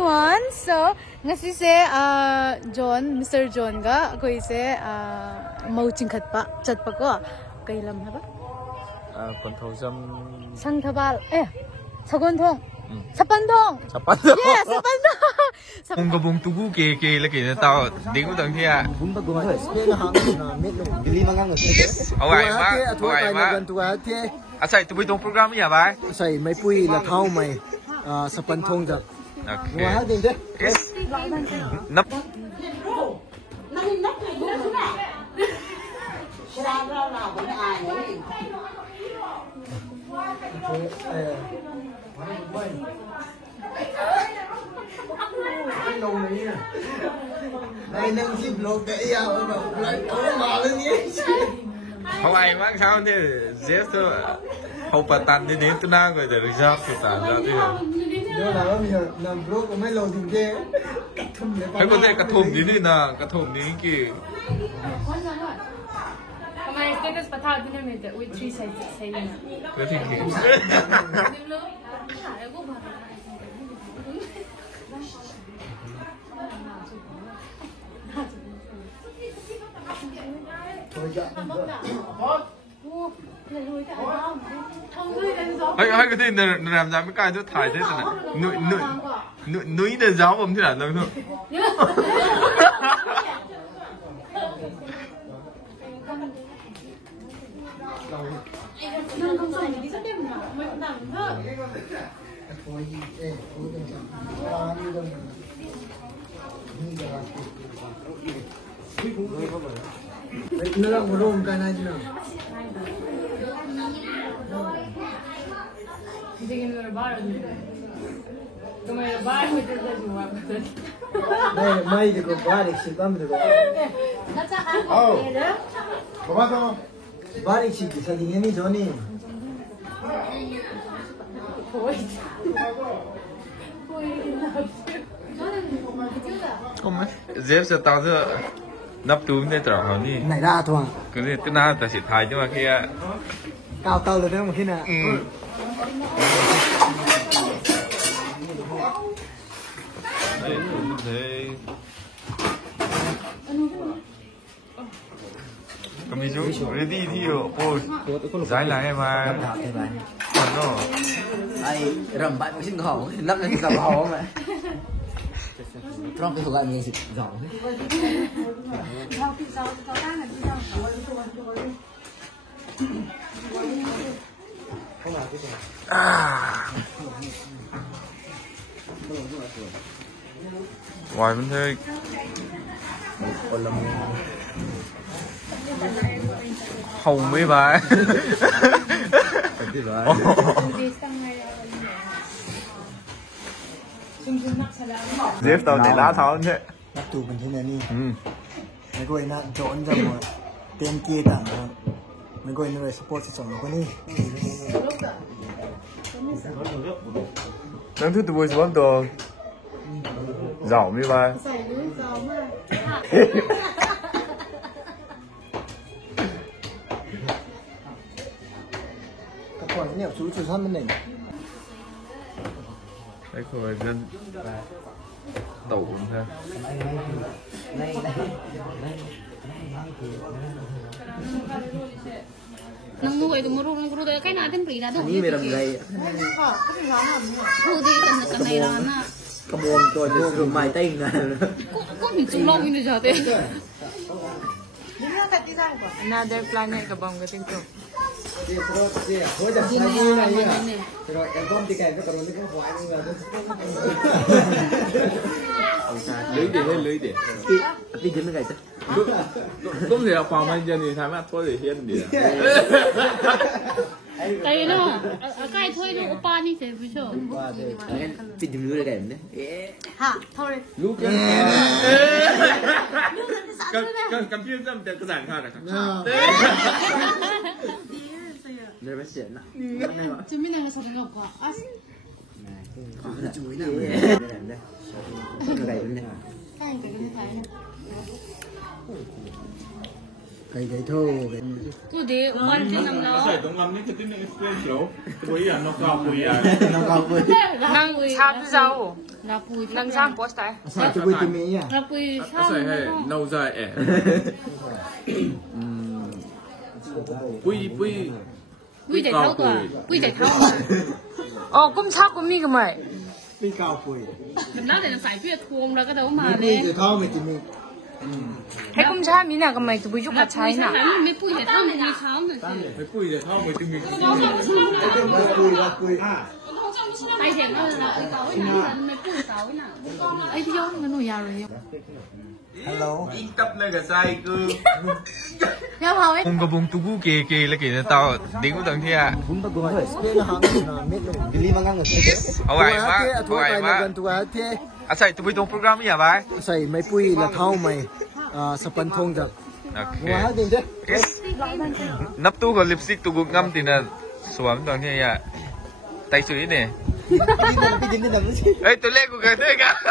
everyone. So, ngasi se John, Mr. John ga koi se mau chingkhat pa chat pa ko kai lam ha ba kon thau jam sang thabal sagon thong sapan thong yeah sapan thong bung ka bung tugu ke la ke tao ding ko tang thia bung ba gong thôi nó hang nó mét nó gili mang ngang awai ma asai tu tong program ya bai sai mai pui là thau mai sapan thong ja okay wa ding de nắp này nâng chim lột cái eo nó lại có mà lên nhé không ai mang sao thế dễ thôi hậu bà tàn đi đến tôi nào rồi để được ra thì tàn ra thế đó là bây giờ nằm lột có mấy lột thùng kia hay có thể cắt thùng đi nè cắt thùng đi kì My status patah dinner made with 3 sizes saying. cái thing kì hay cái gì làm ra mấy cái tôi thải thế này núi để giáoผมthế nào đâu thôi nó là một room cái này chứ nào Tingin mo na bar. Tumay na bar with the đây mai thì có ba để xịt lắm được không ba để xịt thì sao thì nghe mi Johnny không mấy dép sẽ tao giờ nắp túi để trở họ đi này ra thôi cái gì tôi nào ta sẽ thay nhưng mà kia cao tao rồi đấy mà khi nào đây cầm đi chú ready đi rồi pose giải lại mà nó ai rầm bại một sinh hổ lắp lên dòng hổ mà trong cái thuộc anh nghe dịch giỏi ngoài vấn thế hồng mấy bà dép tao để lá tháo thế bắt tụ mình thế này đi mấy cô ấy trốn ra một tên kia tặng mấy cô ấy nơi support cho chồng con đi đang thức tụi xuống tàu giàu mấy bà các con này chú chú thân bên này đấy rồi dân tẩu ha nang nuôi itu murung đấy cái nào thêm free đó ini merem gay Rudy kan này là na kemuang coi được mày tay nè kok minum long ini jate another planet ka bang gating to rồi em con thì kèm cho cả cái hoài luôn là lưới để đi đến cái không thể là khoảng bao nhiêu thì thái mắt có thể hiện đi cái nó cái thôi nó opa ni thế phải chưa đi đến lưới cái đấy ha thôi lúc cầm phiên tâm cái giản thôi là đây mới xịn ạ 지금 내가 사는 거 봐. 아, chuối nào đây cái này đây cái này cái này. cái thô cái Cô đi quan trên năm đó. Sợi tông lắm đấy thì tính special. Tôi à nó cao bùi à. nó cao bùi Năng chạm dầu. Là bùi. Năng chạm post đấy. sao cho bùi tìm mỹ à Là bùi chạm. Sợi hay nâu dài ẻ. Bùi Bùi để tháo tuổi. Bùi để tháo mà. Cũng chạm cũng mi cái mày. bùi cao bùi Mình nói là phải biết thuồng là cái đó mà bùi đấy. để thao mày tìm mỹ Hay cũng chạm mi nào cái mày tụi bùi chụp cả trái nào. Mấy bùi để tháo mình đi tháo nữa. Cái bùi để thao mới tìm mình. bùi Ai thèm nó là tối nè, mấy bùi tối nè. Ay, di yun. Ano, yari yun. hello In cấp này cái sai cứ. Yaw, hawin. Bông cái bông tu cú kề là kề tao đỉnh của thằng kia. cũng bắt đầu cái nó hàng nó mết rồi cái ly mang ngang rồi Hawai ma. tua thế Asai tu tong program ni ya bai. sai mấy bùi là thao mày sapan thong được Okay. quá đi chứ Yes. Nắp tu có lipstick tu gục ngâm thì là xuống thằng kia ya. Tay chửi nè. Ê tôi lên của cái thế cả.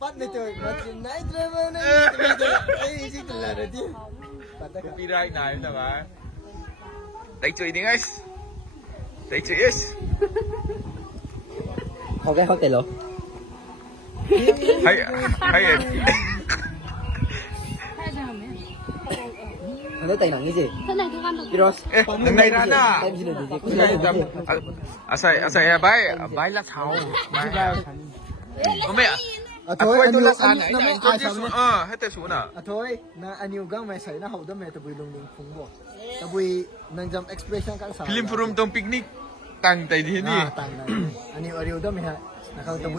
bắt này trời mà chuyện nãy driver này ấy gì là rồi chứ Copyright này là ba. Tay chửi đi guys. Tay chửi yes. Không cái hotel luôn. Hay. Nó tay nặng cái gì? Kiros. Đằng này ra nè. Em xin được. Asai bai là tháo. Có mẹ. thôi Tôi là sàn này này. ai xong Hết tay xuống à. thôi na anh yêu gang mày xảy na hậu đó mày tụi lùng lùng phùng bộ tụi nang jam expression các sao Film from tong picnic tăng tay đi đi. tang này anh yêu đó mày ha na không tụi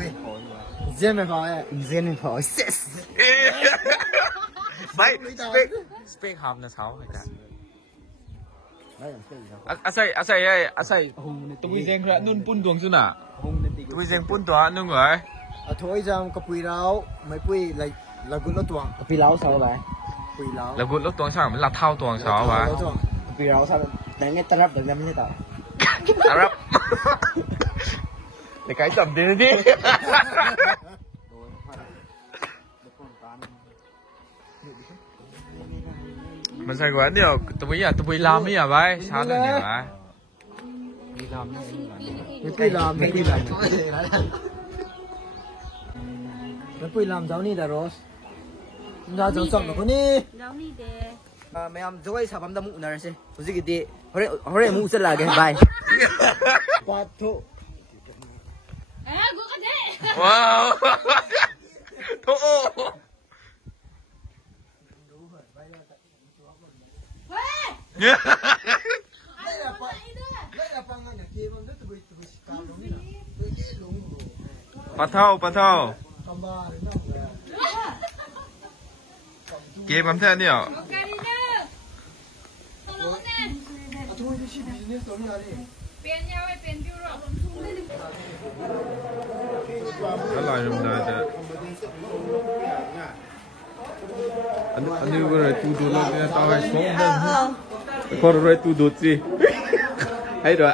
Zen mày phải yes Bai speak ham là tháo hay cả. Asai tụi riêng ra nun pun tuồng chứ nè. Tụi riêng pun tuồng nun rồi. thôi jam kapui rau mày pui là gút nó tuang Phi láo sao vậy? pui rau Là gút lúc tuồng sao là thao tuồng sao ba. Phi láo sao? Đang nghe tarap được năm như tao. Arab. Để cái tầm đi đi. Mà sai quá điều tụi làm gì à vậy? Sao được nhỉ vậy? mày pui làm giáo ni đã rồi ra giáo chọn nó đi Mày làm dối sao bấm đâm mũ nào rồi? Tôi chỉ cái hồi mũ rất là cái bài. bắt thụ Cô có thế. Wow. Thô. Bắt thâu. Kia bấm thế nhỉ? Cái loại trong đời thế. Anh vừa rồi tu lên tao hay sống hơn. Còn rồi tu đốt gì? Hay rồi.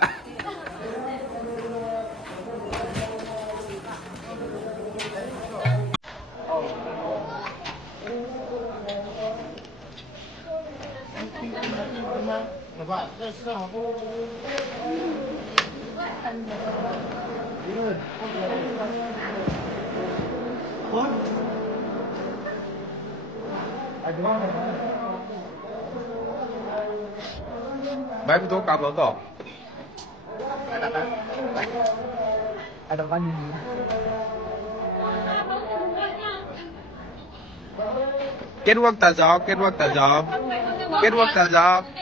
Bay của tôi cặp nó đỏ. ada văn Kết work ta gió.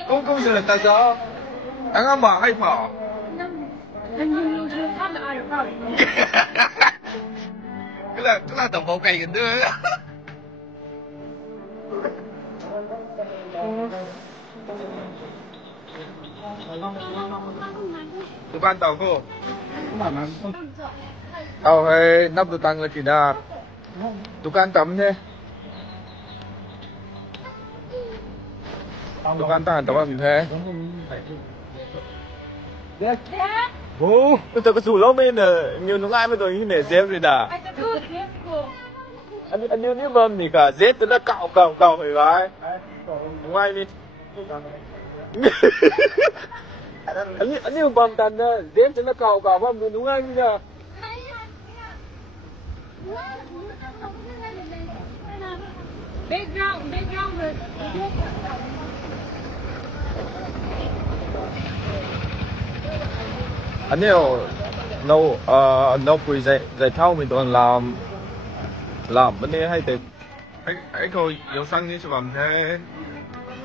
Cũng sự là ta gió. Anh em bảo hay bỏ. Cái là tổng bầu cày gần đưa. Từ ban tàu cô. Tàu hay nắp từ tăng là chỉ là tụ can tắm thế. Tụ can tắm tắm làm thế. Bố, tôi có rủ lâu bên là nhiều nó lại với tôi như này dép rồi đã. anh yêu như bơm thì cả dết nó cạo phải vậy đúng ai đi anh yêu bơm tần dết nó cạo bơm đúng ai đi nè background rồi anh yêu nấu quỳ dạy thao mình toàn làm vấn đề hay thế ấy thôi yêu sang như vậy thế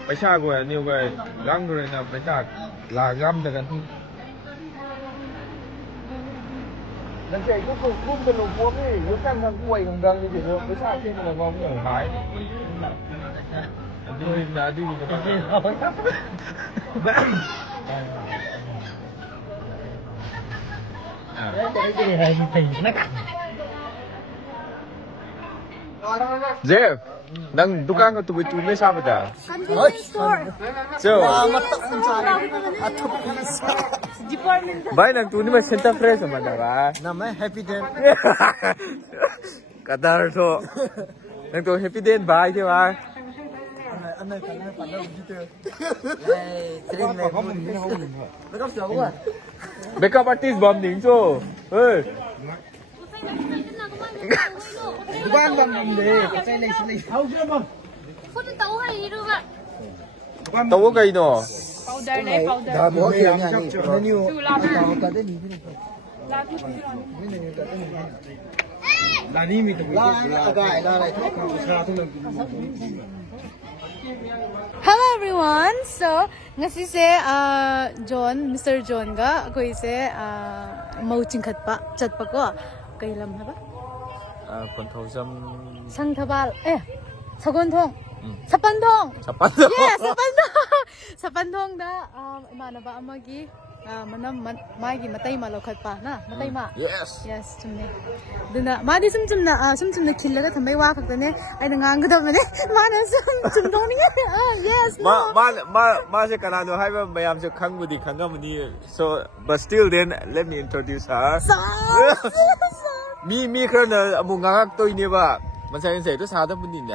bây giờ của nhiều về găng rồi là bây giờ là găm được anh lần chạy cũng cái lồng cuốn ấy yêu sang thằng quầy gần như thế thôi bây giờ trên là ngon ở hải đi Jeff, nang dukaan ka tuwi may sabi ta. convenience store So, Matak ng sana. Atop please. department bay nang tuni may Santa Fresh man ba? Namay happy day. Kadar so. Nang to happy day ba di ba? Anay pala dito. Sering này nó gấp sầu quá Makeup artist bom ning so. Hey. quan bằng gì cái này thâu chưa không có cái tấu hay đâu ạ Tao kay no. powder này powder đã bố kia nhà này nó nhiều Chú làm à? cả cái gì La ni mi to. La gai la lại thôi. Sa tu lang. Hello everyone. So, ngasi se John, Mr. John ga koi se mau chingkhat pa chat pa ko kai lam ha ba? Kon thau jam Sang thabal sagon thong. Sapan thong. Yes, sapan thong. Sapan thong da manaba amagi manam magi matai ma lokhat pa na matai ma. Yes. Yes, chumne. Duna madi sumchumna khillaga thambai wa khakdane aina nganggadabane mana sumchum ni yes Ma se kanano haiba mayam se khangbudi khangamani. So but still then let me introduce her. Mi khana amung ngak toy ne ba. Man sai sai to sa da bunin ne.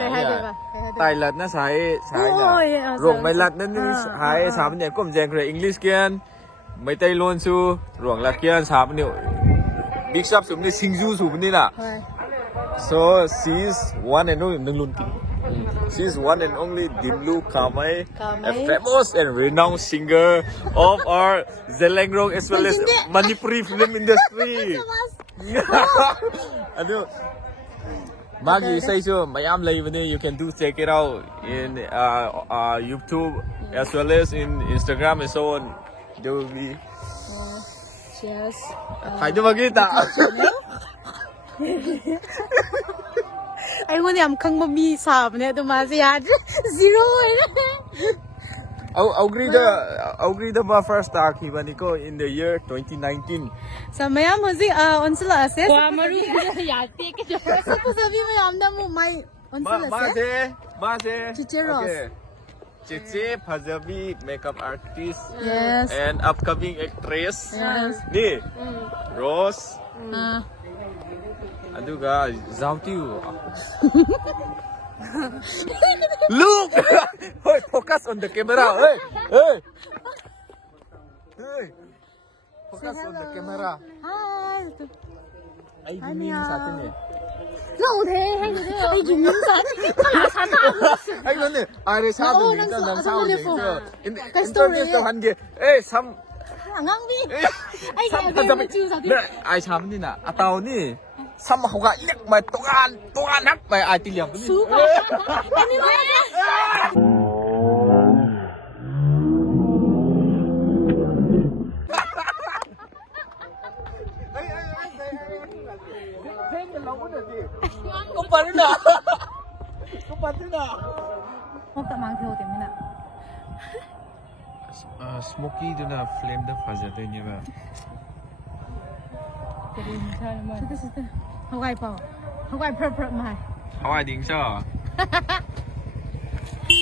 Tai lat na sai na. Rong mai lat na ni sai sa ban ne kom jeng kre English kian. Mai tai lon su rong lat kian sa ban ne. Big shop sum ni singju su ban ni la. So she's one and only Nunglunti. She's one and only Dimlu Kamai, a famous and renowned singer of our Zelengrong as well as Manipuri film industry. Ado, Magi say so, Mayam Layvani, you can do check it out in YouTube as well as in Instagram and so on. There will be. Yes. Hi, do magita. I want to come me sab ne to mazia zero. I'll agree the first start in the year 2019. So mayam hozi onsula ase. Maru ya take it. Suppose abhi mayam da mu mai onsula ase. Mase. Chiche Rose. Chiche Pajabi makeup artist. Yes. And upcoming actress. Yes. Ni. Rose. Aduga Zautiu. Look! Hey, focus on the camera. Hey. Focus on the camera. Hi. Ay, gini sa atin eh. No, ay gini sa atin. Ay, ano eh. Ay, sa atin dito ng sound eh. Interview to hangi. Sam. Ngang bi. Ay, Ay, sam ni na. Ataw ni. Sam hoga iyak may tungan hak may ay tilyam. Super. Ani mo Smoky do na flame the fazer do niya ba? Hawaii pa. Hawaii per mai. Hawaii ding siya.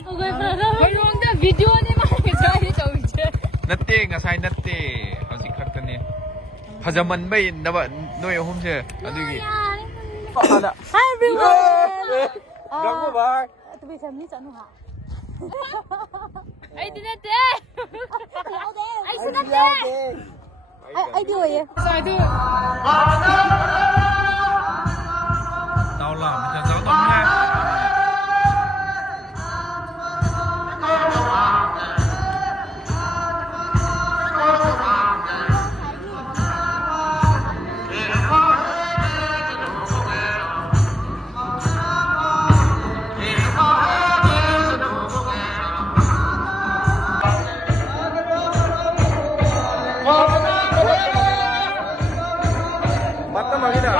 Hawaii per. Mayroong da video ni Mari Chawche. Natte ngasay natte. Hawsik khakta ni. Pajaman bay na ba noy hom siya. Adugi. Hi everyone. Kamu bye. Tụi family chọn hả? Ai đi nè tê. Ai xin nè tê. Ai đi rồi? Rồi đi. Đau lòng cho giáo tóm nha. Bắt lagi dah.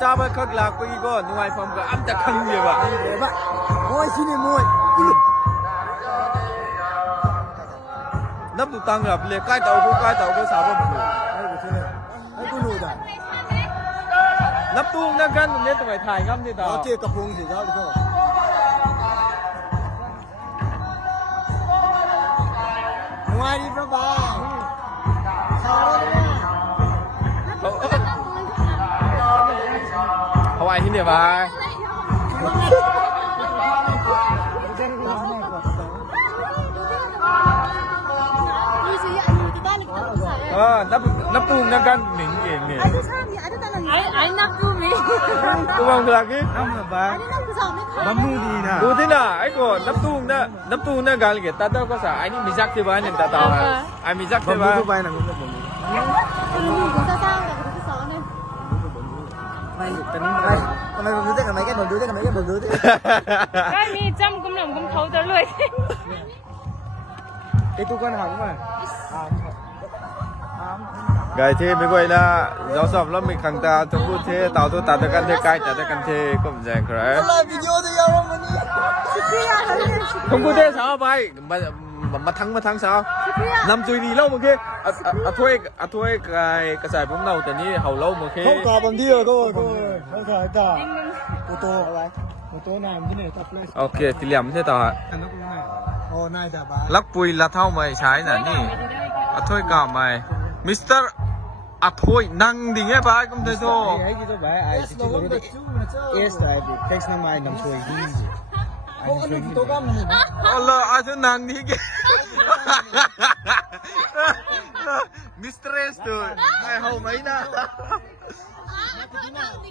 Sama khắc lạc với con ngoài phòng cả ăn tạc khăn gì vậy? Môi xin đi môi. Nắp tụ tăng là liệt cái tàu có sao không? Ai cũng nuôi đấy. Nắp tụ nó gan nên tụi mày thải ngâm đi tao. Kia cặp phong gì đó được không? Ngoài đi bro ba. Không ai thế bà. Nắp tu nó gan mình kì. Ai nắp tu mình. Tu bằng là cái. Ba. Bamu đi nè. Tu thế nào? Ai có nắp tu nó gan kì. Ta đâu có sao. Ai đi mình rắc thế bà nên ta tao. Ai mình rắc thế bà. Bamu tu bay nè cũng được bamu. Mày tính mày bấm đứa thế cái bấm đứa thế. Cái mi chăm cũng làm cũng thấu tới lười. Cái tu con hỏng mà. Gái thế mấy người là giáo sập lắm mình khăng ta tôiพูดthế tao tôi taกันthế cái taกันthế cũng dễ rồi. Không có thế sao vậy? Mà thắng sao? Nằm chui đi lâu mà kia. Thôi cái giải bóng đầu tự nhiên hầu lâu mà kia. Không cả bằng đi rồi cô. Không phải cả. Cô tô vậy. Foto này mình này tập lên. โอเคติเหลี่ยมใช่ต่อฮะ Ô này đã bà. ลักปุยละเท่าไหมใช้น่ะนี่อะถ้วยกล่าวไหมมิสเตอร์อะถ้วยนั่งดิ่งไงบ้าก็ไม่โซ่ Hey, gitu ba? Ay, si Chico Rudy. Yes, I did. Text na may nang soy din. Ô anh foto cam này. เอาเลยอาจจะนั่งนี่แกมิสเตอร์ตัวไม่เอาไหมนะ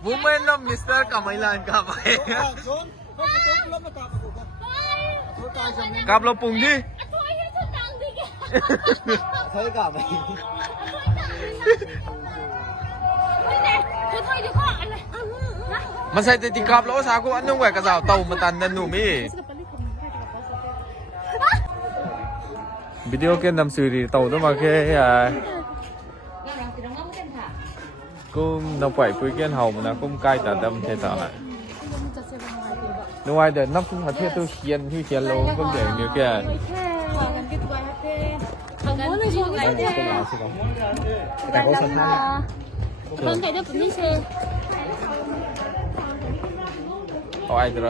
บุ้มเอ็นน้ำมิสเตอร์กับไมลานกับไป John, không foto lắm mà cặp của con. Thôi cài cho mình. กับเราปุ่งดิ Thôi cả mày. มันใส่ติดกับแล้วสากูอันนึงแหวกกระสาวเต่ามาตันนันหนูมี่วิดีโอเกมนำสื่อดีเต่าต้องมาแค่กุ้งนำไปคุยกันเห่ามันนะกุ้งใกล้แต่ดำเท่าไหร่นึกว่าเดี๋ยวนับทุกประเทศตู้เขียนที่เขียนโลก็เดี๋ยวนี้แกเอาไอ้ตัว